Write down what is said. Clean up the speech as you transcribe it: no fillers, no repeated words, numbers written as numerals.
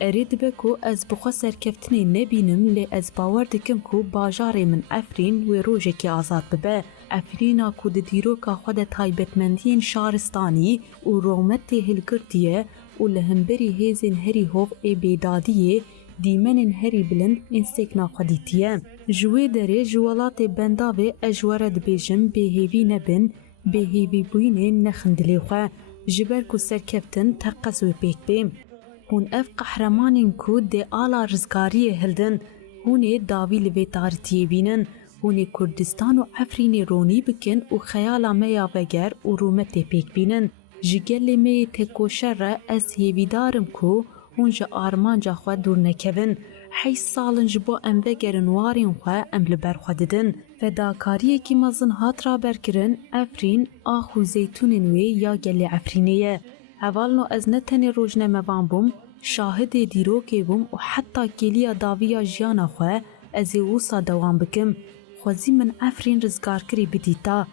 ارید بکو از بخوا سرکفتنی نبینم لی از باور دکم کو باجار من افرین و روژه کی آزاد ببه. افرینا کو د دیروکا خود تایبتمندین شارستانی و رومت هلگردیه و لهمبری هیزین هری هوف ای بیدادیه دیمنین هری بلند این سکنا خودیتیه. جوی داره جوالات بنداوه اجوارد بیجم بهیوی نبن بهیوی بوینه نخندلی خواه جبر کو سرکفتن تقص و پیک بیم. هون اف قهرمانین کو ده آلا رزگاری هلدن هونه داوی لوی تارتیه بینن هونه کردستان و افرین رونی بکن و خیالا میا وگر و رومت پیک بینن جگل می تکوشر را از هیویدارم کو هونجا آرمانجا خواه دور نکوین 8 سالن جبو ام وگرن وارین خواه ام لبر خواه ددن فداکاریه کی مزن هات را برکرن افرین آخو زیتونین وی یا گل افرینیه اولنو از نتنی روجنمه وان بوم شاهد دیروکی بوم و حتی کلیا داویا جیانا خواه از اوسا دوام بکم خوزی من افرین رزگار کری بدیتا